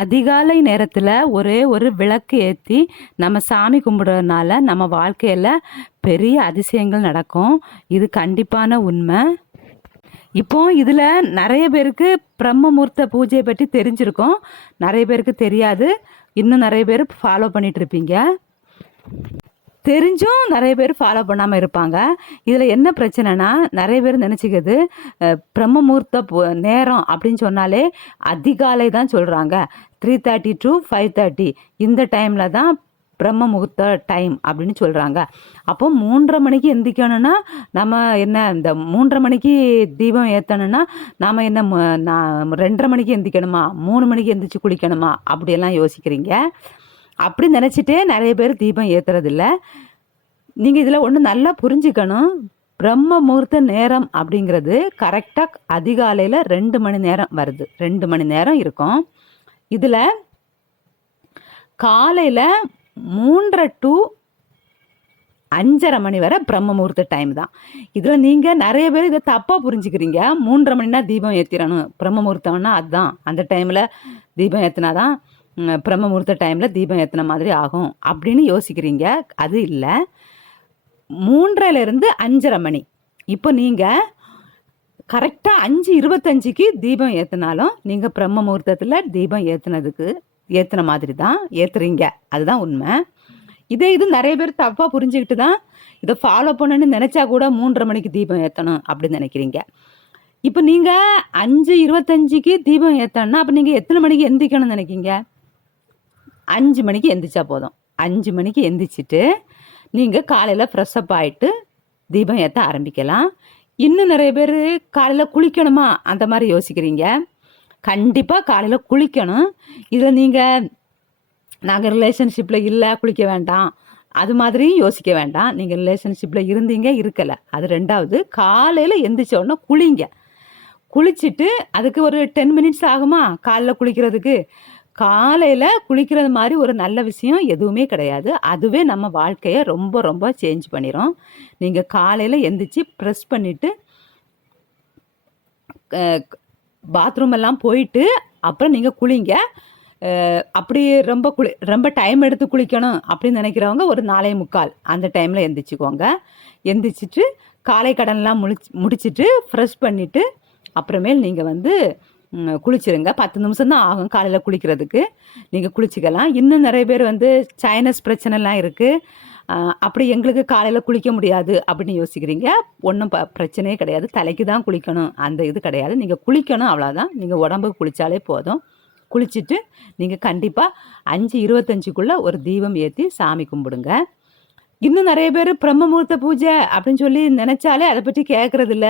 அதிகாலை நேரத்தில் ஒரே ஒரு விளக்கு ஏற்றி நம்ம சாமி கும்பிடுறதுனால நம்ம வாழ்க்கையில் பெரிய அதிசயங்கள் நடக்கும். இது கண்டிப்பான உண்மை. இப்போ இதில் நிறைய பேருக்கு பிரம்ம முகூர்த்த பூஜையை பற்றி தெரிஞ்சிருக்கும், நிறைய பேருக்கு தெரியாது. இன்னும் நிறைய பேர் ஃபாலோ பண்ணிட்டு இருப்பீங்க. தெரிஞ்சும் நிறைய பேர் ஃபாலோ பண்ணாமல் இருப்பாங்க. இதில் என்ன பிரச்சனைனா, நிறைய பேர் நினச்சிக்கிறது பிரம்ம முகூர்த்த நேரம் அப்படின்னு சொன்னாலே அதிகாலை தான் சொல்கிறாங்க. 3:30 to 5:30 இந்த டைமில் தான் பிரம்ம முகூர்த்த டைம் அப்படின்னு சொல்கிறாங்க. அப்போ 3:30 மணிக்கு எந்திரிக்கணும்னா நம்ம என்ன, இந்த 3:30 மணிக்கு தீபம் ஏற்றணும்னா நாம் என்ன 2:30 மணிக்கு எந்திரிக்கணுமா, 3 மணிக்கு எந்திரிச்சு குளிக்கணுமா அப்படியெல்லாம் யோசிக்கிறீங்க. அப்படி நினச்சிட்டே நிறைய பேர் தீபம் ஏற்றுறதில்ல. நீங்கள் இதில் ஒன்று நல்லா புரிஞ்சுக்கணும். பிரம்ம முகூர்த்த நேரம் அப்படிங்கிறது கரெக்டாக அதிகாலையில் 2 மணி நேரம் வருது. 2 மணி நேரம் இருக்கும். இதில் காலையில் 3:30 to 5:30 மணி வரை பிரம்ம முகூர்த்த டைம் தான். இதில் நீங்கள் நிறைய பேர் இதை தப்பாக புரிஞ்சுக்கிறீங்க. 3:30 மணினா தீபம் ஏற்றிடணும், பிரம்ம முகூர்த்தம்னா அதுதான், அந்த டைமில் தீபம் ஏற்றினா தான் பிரம்ம முகூர்த்த டைமில் தீபம் ஏற்றின மாதிரி ஆகும் அப்படின்னு யோசிக்கிறீங்க. அது இல்லை. 3:30லேருந்து 5:30 மணி. இப்போ நீங்கள் கரெக்டாக 5:25க்கு தீபம் ஏற்றினாலும் நீங்கள் பிரம்ம முகூர்த்தத்தில் தீபம் ஏற்றின மாதிரி தான் ஏற்றுறீங்க. அதுதான் உண்மை. இது நிறைய பேர் தப்பாக புரிஞ்சுக்கிட்டு தான் இதை ஃபாலோ பண்ணணும்னு நினச்சா கூட 3:30 மணிக்கு தீபம் ஏற்றணும் அப்படின்னு நினைக்கிறீங்க. இப்போ நீங்கள் 5:25க்கு தீபம் ஏற்றணும்னா அப்போ நீங்கள் எத்தனை மணிக்கு எந்திரிக்கணும்னு நினைக்கிங்க? 5 மணிக்கு எந்திரிச்சா போதும். 5 மணிக்கு எந்திரிச்சிட்டு நீங்கள் காலையில் ஃப்ரெஷ்அப் ஆகிட்டு தீபம் ஏற்ற ஆரம்பிக்கலாம். இன்னும் நிறைய பேர் காலையில் குளிக்கணுமா அந்த மாதிரி யோசிக்கிறீங்க. கண்டிப்பாக காலையில் குளிக்கணும். இதில் நாங்கள் ரிலேஷன்ஷிப்பில் இல்லை, குளிக்க வேண்டாம், அது மாதிரியும் யோசிக்க வேண்டாம். நீங்கள் ரிலேஷன்ஷிப்பில் இருந்தீங்க, இருக்கலை, அது ரெண்டாவது. காலையில் எந்திரிச்ச உடனே குளிங்க. குளிச்சுட்டு அதுக்கு ஒரு 10 மினிட்ஸ் ஆகுமா காலையில் குளிக்கிறதுக்கு? காலையில் குளிக்கிறது மாதிரி ஒரு நல்ல விஷயம் எதுவுமே கிடையாது. அதுவே நம்ம வாழ்க்கையை ரொம்ப ரொம்ப சேஞ்ச் பண்ணிடும். நீங்கள் காலையில் எந்திரிச்சு ப்ரெஸ் பண்ணிவிட்டு பாத்ரூம் எல்லாம் போயிட்டு அப்புறம் நீங்கள் குளிங்க. அப்படி ரொம்ப டைம் எடுத்து குளிக்கணும் அப்படின்னு நினைக்கிறவங்க ஒரு 4:45 அந்த டைமில் எந்திரிச்சிக்கோங்க. எந்திரிச்சிட்டு காலை கடன்லாம் முடிச்சுட்டு ஃப்ரெஷ் பண்ணிவிட்டு அப்புறமேல் நீங்கள் குளிச்சிருங்க. 10 நிமிஷம் தான் ஆகும் காலையில் குளிக்கிறதுக்கு. நீங்கள் குளிச்சிக்கலாம். இன்னும் நிறைய பேர் சைனஸ் பிரச்சனைலாம் இருக்குது, அப்படி எங்களுக்கு காலையில் குளிக்க முடியாது அப்படின்னு யோசிக்கிறீங்க. ஒன்றும் பிரச்சனையே கிடையாது. தலைக்கு தான் குளிக்கணும் அந்த இது கிடையாது. நீங்கள் குளிக்கணும், அவ்வளோதான். நீங்கள் உடம்புக்கு குளித்தாலே போதும். குளிச்சுட்டு நீங்கள் கண்டிப்பாக 5:25க்குள்ளே ஒரு தீபம் ஏற்றி சாமி கும்பிடுங்க. இன்னும் நிறைய பேர் பிரம்ம முகூர்த்த பூஜை அப்படின்னு சொல்லி நினச்சாலே அதை பற்றி கேட்குறதில்ல.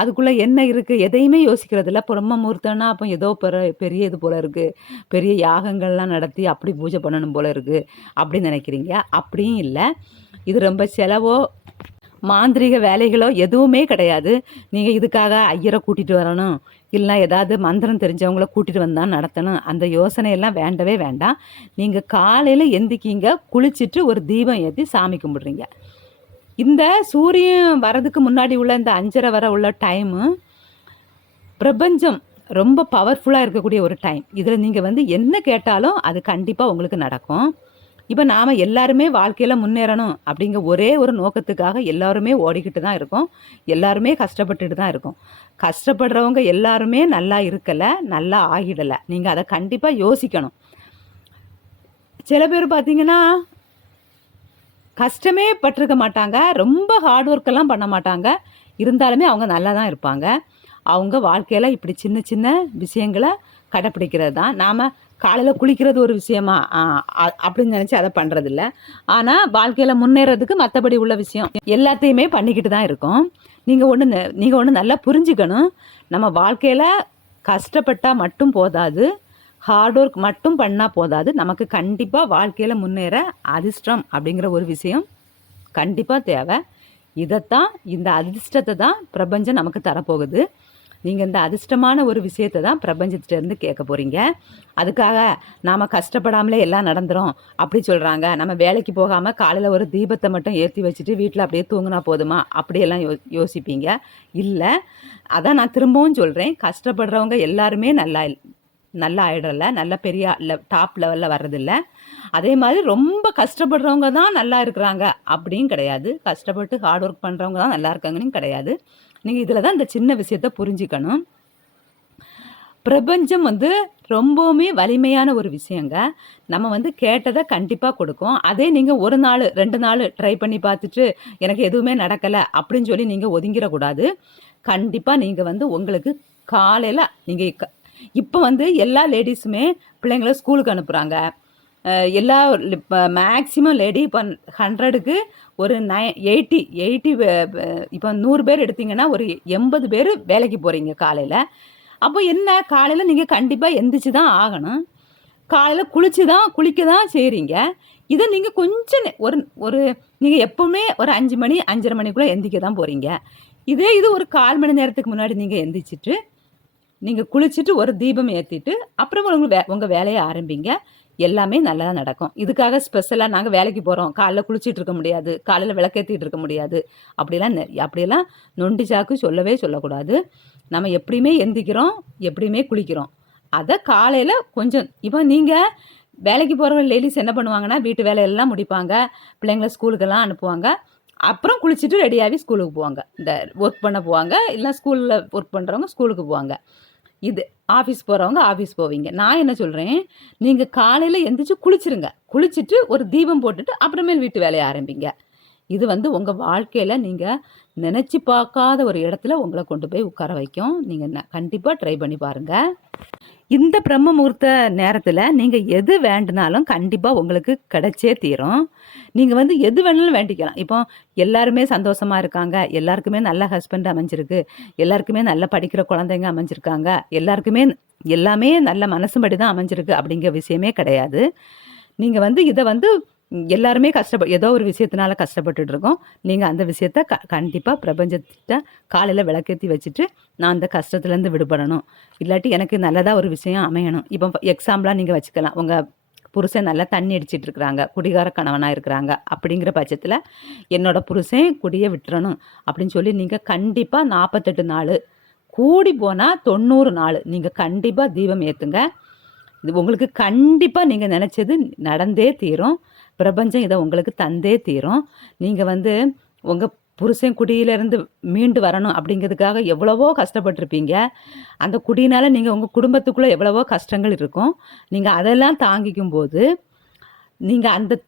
அதுக்குள்ளே என்ன இருக்குது எதையுமே யோசிக்கிறதில்ல. பிரம்ம முகூர்த்தம்னா அப்போ ஏதோ பெரிய இது போல் இருக்குது, பெரிய யாகங்கள்லாம் நடத்தி அப்படி பூஜை பண்ணணும் போல் இருக்குது அப்படின்னு நினைக்கிறீங்க. அப்படியும் இல்லை. இது ரொம்ப செலவோ மாந்திரிக வேலைகளோ எதுவுமே கிடையாது. நீங்கள் இதுக்காக ஐயரை கூட்டிகிட்டு வரணும், இல்லைனா ஏதாவது மந்திரம் தெரிஞ்சவங்கள கூட்டிகிட்டு வந்தால் நடத்தணும், அந்த யோசனையெல்லாம் வேண்டவே வேண்டாம். நீங்கள் காலையில் எந்திக்கிங்க, குளிச்சுட்டு ஒரு தீபம் ஏற்றி சாமி கும்பிடுறீங்க. இந்த சூரியன் வரதுக்கு முன்னாடி உள்ள இந்த 5:30 வரை உள்ள டைமு பிரபஞ்சம் ரொம்ப பவர்ஃபுல்லாக இருக்கக்கூடிய ஒரு டைம். இதில் நீங்கள் என்ன கேட்டாலும் அது கண்டிப்பாக உங்களுக்கு நடக்கும். இப்போ நாம் எல்லாருமே வாழ்க்கையில் முன்னேறணும் அப்படிங்கிற ஒரே ஒரு நோக்கத்துக்காக எல்லாருமே ஓடிக்கிட்டு தான் இருக்கோம். எல்லாருமே கஷ்டப்பட்டுட்டு தான் இருக்கோம். கஷ்டப்படுறவங்க எல்லாருமே நல்லா இருக்கலை, நல்லா ஆகிடலை. நீங்கள் அதை கண்டிப்பாக யோசிக்கணும். சில பேர் பார்த்தீங்கன்னா கஷ்டமே பட்டிருக்க மாட்டாங்க, ரொம்ப ஹார்ட் ஒர்க்கெல்லாம் பண்ண மாட்டாங்க, இருந்தாலுமே அவங்க நல்லா தான் இருப்பாங்க. அவங்க வாழ்க்கையில் இப்படி சின்ன சின்ன விஷயங்களை கடைப்பிடிக்கிறது தான். நாம் காலையில் குளிக்கிறது ஒரு விஷயமா அப்படின்னு நினச்சி அதை பண்ணுறதில்ல. ஆனால் வாழ்க்கையில் முன்னேறதுக்கு மற்றபடி உள்ள விஷயம் எல்லாத்தையுமே பண்ணிக்கிட்டு தான் இருக்கோம். நீங்கள் ஒன்று நல்லா புரிஞ்சுக்கணும். நம்ம வாழ்க்கையில் கஷ்டப்பட்டால் மட்டும் போதாது, ஹார்ட் ஒர்க் மட்டும் பண்ணால் போதாது. நமக்கு கண்டிப்பாக வாழ்க்கையில் முன்னேற அதிர்ஷ்டம் அப்படிங்கிற ஒரு விஷயம் கண்டிப்பாக தேவை. இந்த அதிர்ஷ்டத்தை தான் பிரபஞ்சம் நமக்கு தரப்போகுது. நீங்கள் இந்த அதிர்ஷ்டமான ஒரு விஷயத்தை தான் பிரபஞ்சத்திலேருந்து கேட்க போகிறீங்க. அதுக்காக நாம் கஷ்டப்படாமலே எல்லாம் நடந்துடும் அப்படி சொல்கிறாங்க. நம்ம வேலைக்கு போகாமல் காலையில் ஒரு தீபத்தை மட்டும் ஏற்றி வச்சுட்டு வீட்டில் அப்படியே தூங்கினா போதுமா அப்படியெல்லாம் யோசிப்பீங்க. இல்லை, அதான் நான் திரும்பவும் சொல்கிறேன், கஷ்டப்படுறவங்க எல்லாருமே நல்லா ஆயிடல, நல்ல பெரிய டாப் லெவலில் வர்றதில்ல. அதே மாதிரி ரொம்ப கஷ்டப்படுறவங்க தான் நல்லா இருக்கிறாங்க அப்படின்னு கிடையாது. கஷ்டப்பட்டு ஹார்ட் ஒர்க் பண்ணுறவங்க தான் நல்லா இருக்காங்கன்னு கிடையாது. நீங்கள் இதில் தான் இந்த சின்ன விஷயத்த புரிஞ்சுக்கணும். பிரபஞ்சம் வந்து ரொம்பவுமே வலிமையான ஒரு விஷயங்க. நம்ம வந்து கேட்டதை கண்டிப்பாக கொடுக்கும். அதே நீங்கள் 1 நாள் 2 நாள் ட்ரை பண்ணி பார்த்துட்டு எனக்கு எதுவுமே நடக்கலை அப்படின்னு சொல்லி நீங்கள் ஒதுங்கிடக்கூடாது. கண்டிப்பாக நீங்கள் வந்து உங்களுக்கு காலையில் நீங்கள் இப்போ வந்து எல்லா லேடிஸுமே பிள்ளைங்கள ஸ்கூலுக்கு அனுப்புகிறாங்க. எல்லா இப்போ மேக்ஸிமம் லேடி இப்போ 100க்கு ஒரு 80 இப்போ 100 பேர் எடுத்தீங்கன்னா ஒரு 80 பேர் வேலைக்கு போகிறீங்க காலையில். அப்போ என்ன, காலையில் நீங்கள் கண்டிப்பாக எந்திரிச்சு தான் ஆகணும். காலையில் குளிக்க தான் செய்கிறீங்க. இதை நீங்கள் கொஞ்சம் ஒரு நீங்கள் எப்போவுமே ஒரு 5 மணி 5:30 மணிக்குள்ளே எந்திரிக்க தான் போகிறீங்க. இது ஒரு 1/4 மணி நேரத்துக்கு முன்னாடி நீங்கள் எந்திரிச்சிட்டு நீங்கள் குளிச்சுட்டு ஒரு தீபம் ஏற்றிட்டு அப்புறம் உங்கள் வேலையை ஆரம்பிங்க. எல்லாமே நல்லா நடக்கும். இதுக்காக ஸ்பெஷலாக நாங்கள் வேலைக்கு போகிறோம், காலைல குளிச்சுட்டு இருக்க முடியாது, காலையில் விளக்கேற்றிட்டு இருக்க முடியாது, அப்படியெல்லாம் நொண்டி சாக்கு சொல்லவே சொல்லக்கூடாது. நம்ம எப்படியுமே எந்திக்கிறோம், எப்படியுமே குளிக்கிறோம். அதை காலையில் கொஞ்சம் இப்போ நீங்கள் வேலைக்கு போகிற லேடிஸ் என்ன பண்ணுவாங்கன்னா வீட்டு வேலையெல்லாம் முடிப்பாங்க, பிள்ளைங்கள ஸ்கூலுக்கெல்லாம் அனுப்புவாங்க, அப்புறம் குளிச்சுட்டு ரெடியாகி ஸ்கூலுக்கு போவாங்க. இந்த ஒர்க் பண்ண போவாங்க, இல்லை ஸ்கூலில் ஒர்க் பண்ணுறவங்க ஸ்கூலுக்கு போவாங்க. இது ஆஃபீஸ் போகிறவங்க ஆஃபீஸ் போவீங்க. நான் என்ன சொல்கிறேன், நீங்கள் காலையில் எந்திரிச்சு குளிச்சுட்டு ஒரு தீபம் போட்டுட்டு அப்புறமேல் வீட்டு வேலையை ஆரம்பிங்க. இது வந்து உங்கள் வாழ்க்கையில் நீங்கள் நினச்சி பார்க்காத ஒரு இடத்துல உங்களை கொண்டு போய் உட்கார வைக்கும். நீங்கள் கண்டிப்பாக ட்ரை பண்ணி பாருங்கள். இந்த பிரம்ம முகூர்த்த நேரத்தில் நீங்கள் எது வேண்டுனாலும் கண்டிப்பாக உங்களுக்கு கிடைச்சே தீரும். நீங்கள் வந்து எது வேணாலும் வேண்டிக்கலாம். இப்போ எல்லாருமே சந்தோஷமாக இருக்காங்க, எல்லாருக்குமே நல்ல ஹஸ்பண்ட் அமைஞ்சிருக்கு, எல்லாருக்குமே நல்ல படிக்கிற குழந்தைங்க அமைஞ்சிருக்காங்க, எல்லாமே நல்ல மனசுபடி தான் அமைஞ்சிருக்கு அப்படிங்கிற விஷயமே கிடையாது. நீங்கள் வந்து இதை வந்து எல்லாருமே ஏதோ ஒரு விஷயத்தினால கஷ்டப்பட்டுட்டு இருக்கோம். நீங்கள் அந்த விஷயத்த கண்டிப்பாக பிரபஞ்சத்திட்ட காலையில் விளக்கேற்றி வச்சுட்டு நான் அந்த கஷ்டத்துலேருந்து விடுபடணும், இல்லாட்டி எனக்கு நல்லதாக ஒரு விஷயம் அமையணும். இப்போ எக்ஸாம்பிளாக நீங்கள் வச்சுக்கலாம், உங்கள் புருஷன் நல்லா தண்ணி அடிச்சிட்டு இருக்கிறாங்க, குடிகார கணவனாக இருக்கிறாங்க, அப்படிங்கிற பட்சத்தில் என்னோட புருஷன் குடியை விட்டுறணும் அப்படின்னு சொல்லி நீங்கள் கண்டிப்பாக 48 நாள், கூடி போனால் 90 நாள் நீங்கள் கண்டிப்பாக தீபம் ஏற்றுங்க. இது உங்களுக்கு கண்டிப்பாக நீங்கள் நினச்சது நடந்தே தீரும். பிரபஞ்சம் இதை உங்களுக்கு தந்தே தீரும். நீங்கள் வந்து உங்கள் புருஷன் குடியிலேருந்து மீண்டு வரணும் அப்படிங்கிறதுக்காக எவ்வளவோ கஷ்டப்பட்டிருப்பீங்க. அந்த குடியினால் நீங்கள் உங்கள் குடும்பத்துக்குள்ளே எவ்வளவோ கஷ்டங்கள் இருக்கும். நீங்கள் அதெல்லாம் தாங்கிக்கும் போது நீங்கள் அந்த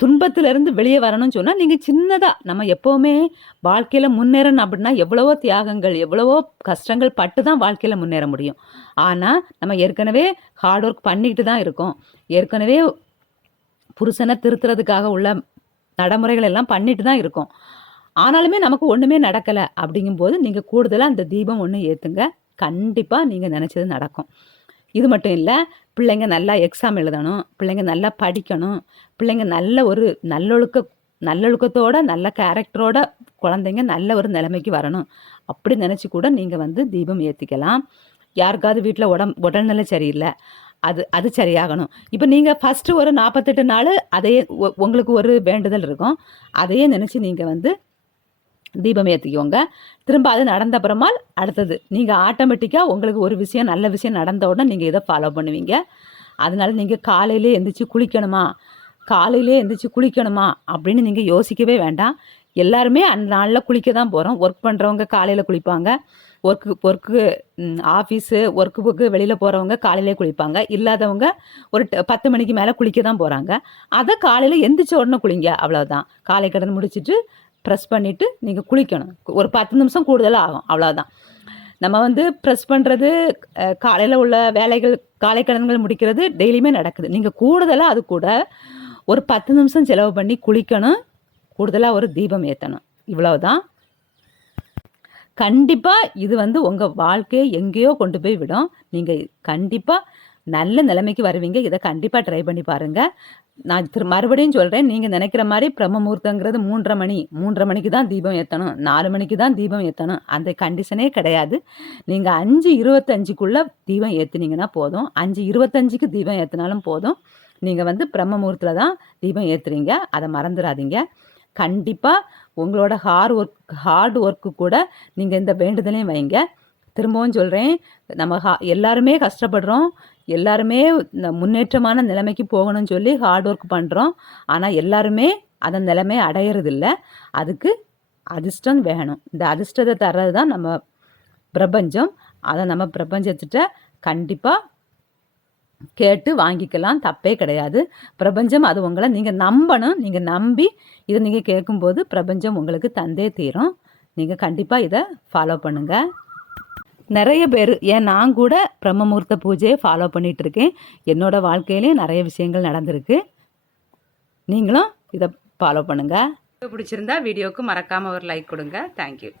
துன்பத்திலேருந்து வெளியே வரணும்னு சொன்னால் நீங்கள் சின்னதாக, நம்ம எப்போவுமே வாழ்க்கையில் முன்னேறணும் அப்படின்னா எவ்வளவோ தியாகங்கள், எவ்வளவோ கஷ்டங்கள் பட்டு தான் வாழ்க்கையில் முன்னேற முடியும். ஆனால் நம்ம ஏற்கனவே ஹார்ட் ஒர்க் பண்ணிக்கிட்டு தான் இருக்கோம், ஏற்கனவே புருஷனை திருத்துறதுக்காக உள்ள நடைமுறைகள் எல்லாம் பண்ணிட்டு தான் இருக்கோம். ஆனாலுமே நமக்கு ஒன்றுமே நடக்கலை அப்படிங்கும்போது நீங்கள் கூடுதலாக அந்த தீபம் ஒன்று ஏற்றுங்க. கண்டிப்பாக நீங்கள் நினச்சது நடக்கும். இது மட்டும் இல்லை, பிள்ளைங்க நல்லா எக்ஸாம் எழுதணும், பிள்ளைங்க நல்லா படிக்கணும், பிள்ளைங்க நல்ல ஒரு நல்லொழுக்கத்தோட நல்ல கேரக்டரோட குழந்தைங்க நல்ல ஒரு நிலைமைக்கு வரணும் அப்படி நினச்சி கூட நீங்கள் வந்து தீபம் ஏற்றிக்கலாம். யாருக்காவது வீட்டில் உடல்நிலை சரியில்லை, அது சரியாகணும். இப்போ நீங்கள் ஃபஸ்ட்டு ஒரு 48 நாள் அதையே உங்களுக்கு ஒரு வேண்டுதல் இருக்கும், அதையே நினச்சி நீங்கள் வந்து தீபம் ஏற்றிக்கோங்க. திரும்ப அது நடந்த அப்புறமா அடுத்தது நீங்கள் ஆட்டோமேட்டிக்காக உங்களுக்கு ஒரு விஷயம் நல்ல விஷயம் நடந்த உடனே நீங்கள் இதை ஃபாலோ பண்ணுவீங்க. அதனால நீங்கள் காலையிலே எந்திரிச்சு குளிக்கணுமா அப்படின்னு நீங்கள் யோசிக்கவே வேண்டாம். எல்லாருமே அந்த நாளில் குளிக்க தான் போகிறோம். ஒர்க் பண்ணுறவங்க காலையில் குளிப்பாங்க, ஒர்க்கு ஆஃபீஸு ஒர்க்குக்கு வெளியில் போகிறவங்க காலையிலே குளிப்பாங்க, இல்லாதவங்க ஒரு 10 மணிக்கு மேலே குளிக்க தான் போகிறாங்க. அதை காலையில் எந்திரிச்ச உடனே குளிங்க, அவ்வளோதான். காலை கடன் முடிச்சுட்டு ப்ரெஸ் பண்ணிவிட்டு நீங்கள் குளிக்கணும். ஒரு 10 நிமிஷம் கூடுதலாக ஆகும், அவ்வளோதான். நம்ம வந்து ப்ரெஸ் பண்ணுறது, காலையில் உள்ள வேலைகள், காலை கடன்கள் முடிக்கிறது டெய்லியுமே நடக்குது. நீங்கள் கூடுதலாக அது கூட ஒரு 10 நிமிஷம் செலவு பண்ணி குளிக்கணும், கூடுதலாக ஒரு தீபம் ஏற்றணும், இவ்வளவுதான். கண்டிப்பாக இது வந்து உங்கள் வாழ்க்கையை எங்கேயோ கொண்டு போய் விடும். நீங்கள் கண்டிப்பாக நல்ல நிலைமைக்கு வருவீங்க. இதை கண்டிப்பாக ட்ரை பண்ணி பாருங்கள். நான் மறுபடியும் சொல்கிறேன், நீங்கள் நினைக்கிற மாதிரி பிரம்ம முகூர்த்தங்கிறது 3:30 மணிக்கு தான் தீபம் ஏற்றணும், 4 மணிக்கு தான் தீபம் ஏற்றணும், அந்த கண்டிஷனே கிடையாது. நீங்கள் 5:25க்குள்ளே தீபம் ஏற்றுனீங்கன்னா போதும், 5:25க்கு தீபம் ஏற்றினாலும் போதும். நீங்கள் வந்து பிரம்ம முகூர்த்தத்தில் தான் தீபம் ஏற்றுறீங்க, அதை மறந்துடாதீங்க. கண்டிப்பாக உங்களோட ஹார்ட் ஒர்க்கு கூட நீங்கள் இந்த வேண்டுதலையும் வைங்க. திரும்பவும் சொல்கிறேன், நம்ம எல்லாருமே கஷ்டப்படுறோம், எல்லாருமே இந்த முன்னேற்றமான நிலைமைக்கு போகணும்னு சொல்லி ஹார்ட் ஒர்க் பண்ணுறோம். ஆனால் எல்லாருமே அந்த நிலைமையை அடையிறதில்ல. அதுக்கு அதிர்ஷ்டம் வேணும். இந்த அதிர்ஷ்டத்தை தர்றது தான் நம்ம பிரபஞ்சம். அதை நம்ம பிரபஞ்சத்திட்ட கண்டிப்பாக கேட்டு வாங்கிக்கலாம், தப்பே கிடையாது. பிரபஞ்சம் அது உங்களை நீங்கள் நம்பணும். நீங்கள் நம்பி இதை நீங்கள் கேட்கும்போது பிரபஞ்சம் உங்களுக்கு தந்தே தீரும். நீங்கள் கண்டிப்பாக இதை ஃபாலோ பண்ணுங்கள். நிறைய பேர் நான் கூட பிரம்ம முகூர்த்த பூஜையை ஃபாலோ பண்ணிகிட்டு இருக்கேன். என்னோடய வாழ்க்கையிலையும் நிறைய விஷயங்கள் நடந்திருக்கு. நீங்களும் இதை ஃபாலோ பண்ணுங்கள். பிடிச்சிருந்தா வீடியோவுக்கு மறக்காமல் ஒரு லைக் கொடுங்க. தேங்க்யூ.